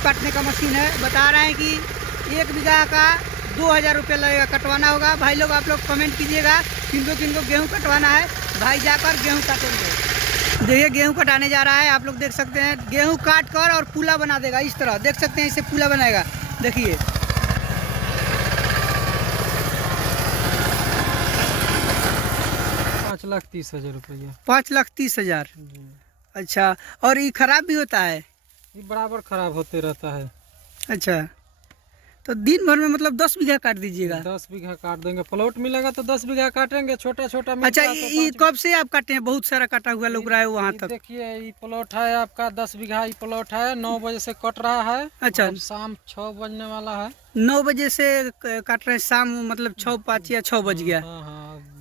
काटने का मशीन है। बता रहे हैं कि 1 बीघा का 2000 रुपये लगेगा, कटवाना होगा। भाई लोग आप लोग कमेंट कीजिएगा किनको किनको गेहूँ कटवाना है, भाई जाकर गेहूँ काटेंगे। देखिए गेहूँ कटाने जा रहा है, आप लोग देख सकते हैं। गेहूँ काट कर और पुला बना देगा, इस तरह देख सकते हैं, इसे पुला बनाएगा। देखिए 5,30,000 रुपया। 5,30,000। अच्छा, और ये खराब भी होता है? ये बराबर खराब होते रहता है। अच्छा, तो दिन भर में मतलब 10 बीघा काट दीजिएगा? 10 बीघा काट देंगे, प्लॉट मिलेगा तो 10 बीघा काटेंगे, छोटा छोटा। अच्छा, ये कब से आप काटे हैं? बहुत सारा काटा हुआ लग रहा है वहाँ तक। देखिए ये प्लॉट है आपका 10 बीघा, ये प्लॉट है 9 बजे से कट रहा है। अच्छा, शाम 6 बजने वाला है। 9 बजे से काट रहे हैं, शाम मतलब 6:05 या 6 बज गया।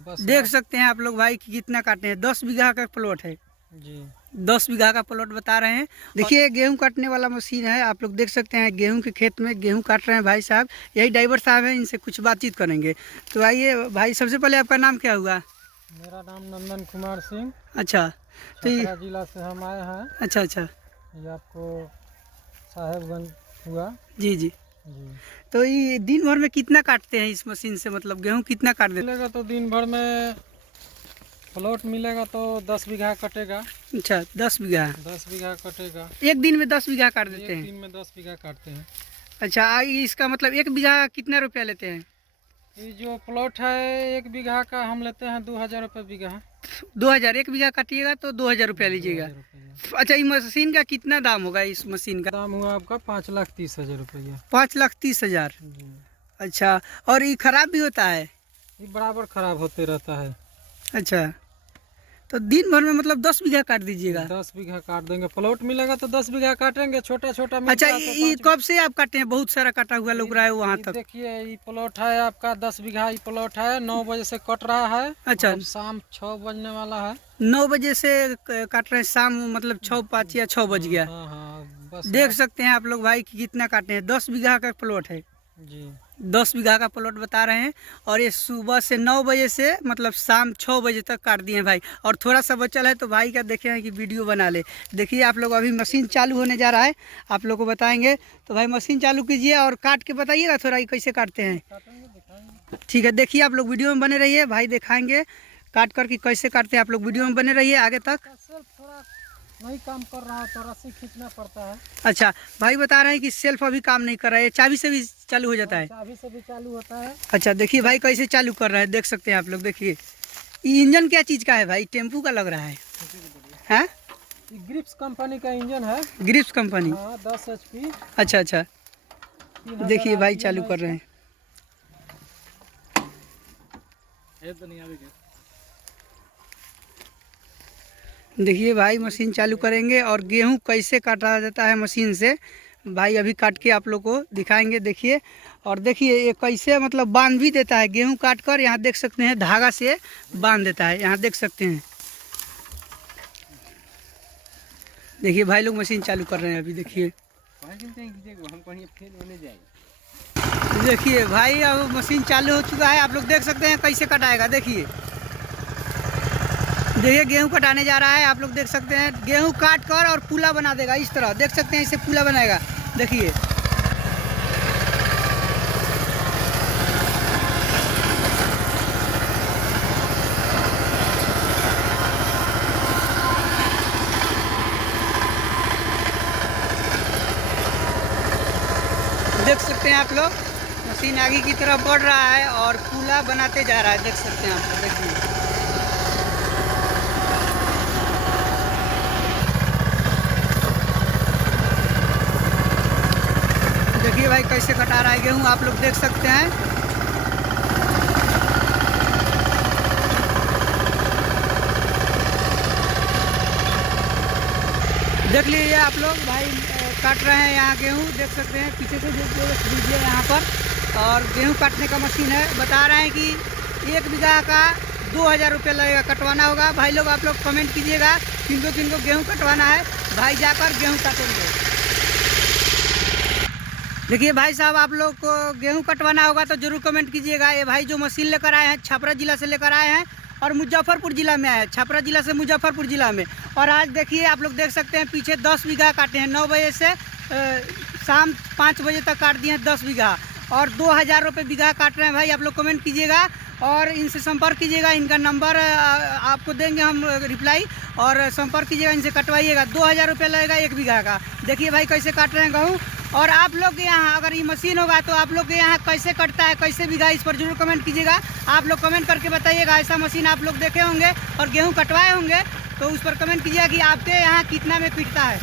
बस देख सकते हैं आप लोग भाई कि कितना काटे हैं। 10 बीघा का प्लॉट है जी, 10 बीघा का प्लॉट बता रहे हैं। देखिए गेहूं काटने वाला मशीन है, आप लोग देख सकते हैं। गेहूं के खेत में गेहूं काट रहे हैं भाई साहब। यही ड्राइवर साहब हैं, इनसे कुछ बातचीत करेंगे। तो आइए भाई, सबसे पहले आपका नाम क्या हुआ? मेरा नाम नंदन कुमार सिंह। अच्छा, तो छपरा जिला से हम आए हैं। अच्छा, ये आपको साहेबगंज हुआ। जी जी। तो ये दिन भर में कितना काटते हैं इस मशीन से, मतलब गेहूँ कितना काट देते? मिलेगा तो दिन भर में प्लॉट मिलेगा तो 10 बीघा कटेगा। अच्छा, 10 बीघा। 10 बीघा कटेगा। एक दिन में 10 बीघा काट देते हैं? एक दिन में 10 बीघा काटते हैं। अच्छा, इसका मतलब 1 बीघा कितना रुपया लेते हैं? ये जो प्लॉट है 1 बीघा का हम लेते हैं 2000 रुपये बीघा। 2000? 1 बीघा काटिएगा तो 2000 रुपया लीजिएगा। अच्छा, ये मशीन का कितना दाम होगा? इस मशीन का दाम हुआ आपका 5,30,000 रुपया। 5,30,000। अच्छा, और ये खराब भी होता है? ये बराबर खराब होते रहता है। अच्छा, तो दिन भर में मतलब 10 बीघा काट दीजिएगा? 10 बीघा काट देंगे, प्लॉट मिलेगा तो 10 बीघा काटेंगे, छोटा छोटा। अच्छा, ये कब से आप काटे हैं? बहुत सारा काटा हुआ लग रहा है वहाँ तक। देखिए ये प्लॉट है आपका 10 बीघा, ये प्लॉट है 9 बजे से कट रहा है। अच्छा, शाम 6 बजने वाला है। 9 बजे से काट रहे हैं, शाम मतलब 6:05 या 6 बज गया। बस देख सकते हैं आप लोग भाई कि कितना काटे हैं। 10 बीघा का प्लॉट है जी, 10 बीघा का प्लॉट बता रहे हैं। और ये सुबह से 9 बजे से मतलब शाम 6 बजे तक काट दिए हैं भाई। और थोड़ा सा बचल है तो भाई का देखे हैं कि वीडियो बना ले। देखिए आप लोग, अभी मशीन चालू होने जा रहा है, आप लोग को बताएंगे। तो भाई मशीन चालू कीजिए और काट के बताइएगा थोड़ा कैसे काटते हैं। ठीक है, देखिए आप लोग वीडियो में बने रहिए, भाई दिखाएंगे काट कर कि कैसे काटते हैं। आप लोग वीडियो में बने रहिए आगे तक। थोड़ा नहीं काम कर रहा है तो रस्सी खींचना पड़ता है। अच्छा, भाई बता रहे हैं कि सेल्फ अभी काम नहीं कर रहा है, चाबी से भी चालू हो जाता है? चाबी से भी चालू होता है। अच्छा, देखिए भाई कैसे चालू कर रहा है, देख सकते हैं आप लोग। देखिए ये इंजन क्या चीज़ का है भाई? टेम्पू का लग रहा है। हाँ, ग्रिप्स कंपनी का इंजन है। Grips company? 10 HP। अच्छा, देखिए भाई चालू कर रहे हैं। देखिए भाई मशीन चालू करेंगे और गेहूं कैसे काटा जाता है मशीन से, भाई अभी काट के आप लोग को दिखाएंगे। देखिए, और देखिए ये कैसे मतलब बांध भी देता है गेहूं काट कर। यहाँ देख सकते हैं धागा से बांध देता है, यहाँ देख सकते हैं। देखिए भाई लोग मशीन चालू कर रहे हैं अभी। देखिए भाई अब मशीन चालू हो चुका है, आप लोग देख सकते हैं कैसे कटाएगा। देखिए गेहूं कटाने जा रहा है, आप लोग देख सकते हैं। गेहूं काट कर और पुला बना देगा, इस तरह देख सकते हैं, इसे पुला बनाएगा। देखिए देख सकते हैं आप लोग, मशीन आगे की तरफ बढ़ रहा है और पुला बनाते जा रहा है। देख सकते हैं आप लोग। देखिए भाई कैसे कटा रहा है गेहूँ, आप लोग देख सकते हैं। देख लीजिए आप लोग, भाई काट रहे हैं यहाँ गेहूँ, देख सकते हैं। पीछे से दीजिए यहाँ पर। और गेहूँ काटने का मशीन है। बता रहे हैं कि 1 बीघा का 2000 रुपये लगेगा, कटवाना होगा। भाई लोग आप लोग कमेंट कीजिएगा किनको किनको गेहूँ कटवाना है, भाई जाकर गेहूँ काटेंगे। देखिए भाई साहब, आप लोग को गेहूं कटवाना होगा तो जरूर कमेंट कीजिएगा। ये भाई जो मशीन लेकर आए हैं छपरा जिला से लेकर आए हैं और मुजफ्फरपुर जिला में आए हैं, छपरा जिला से मुजफ्फरपुर जिला में। और आज देखिए आप लोग देख सकते हैं पीछे 10 बीघा काटे हैं, 9 बजे से शाम 5 बजे तक काट दिए हैं 10 बीघा और 2000 रुपये बीघा काट रहे हैं भाई। आप लोग कमेंट कीजिएगा और इनसे संपर्क कीजिएगा। इनका नंबर आपको देंगे हम रिप्लाई, और संपर्क कीजिएगा, इनसे कटवाइएगा। 2000 रुपये लगेगा 1 बीघा का। देखिए भाई कैसे काट रहे हैं गेहूँ। और आप लोग के यहाँ अगर ये मशीन होगा तो आप लोग के यहाँ कैसे कटता है, कैसे बीघा, इस पर जरूर कमेंट कीजिएगा। आप लोग कमेंट करके बताइएगा। ऐसा मशीन आप लोग देखे होंगे और गेहूँ कटवाए होंगे तो उस पर कमेंट कीजिएगा कि आपके यहाँ कितना में पिटता है।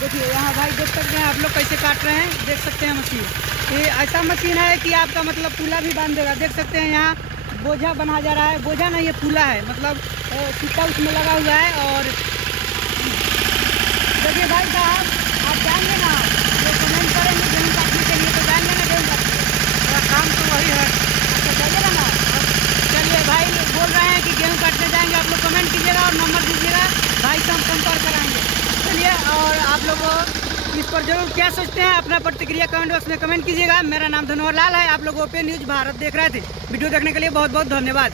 देखिए यहाँ भाई देख सकते हैं आप लोग कैसे काट रहे हैं, देख सकते हैं मशीन। ये ऐसा मशीन है कि आपका मतलब पुला भी बांध देगा। देख सकते हैं यहाँ बोझा बना जा रहा है, बोझा नहीं ये पुला है, मतलब सीटा उसमें लगा हुआ है। और देखिए भाई साहब आप जाएंगे ना, जो कमेंट करेंगे गेहूँ काटने के लिए तो जाएंगे ना गेहूँ काटने, मेरा काम तो वही है। अच्छा जाइएगा ना। चलिए भाई बोल रहे हैं कि गेहूँ काटने जाएंगे, आप लोग कमेंट कीजिएगा और नंबर दीजिएगा, भाई से हम संपर्क कराएंगे। चलिए, और आप लोग इस पर जरूर क्या सोचते हैं अपना प्रतिक्रिया कमेंट बॉक्स में कमेंट कीजिएगा। मेरा नाम धनोहर लाल है। आप लोग ओपन न्यूज़ भारत देख रहे थे। वीडियो देखने के लिए बहुत बहुत धन्यवाद।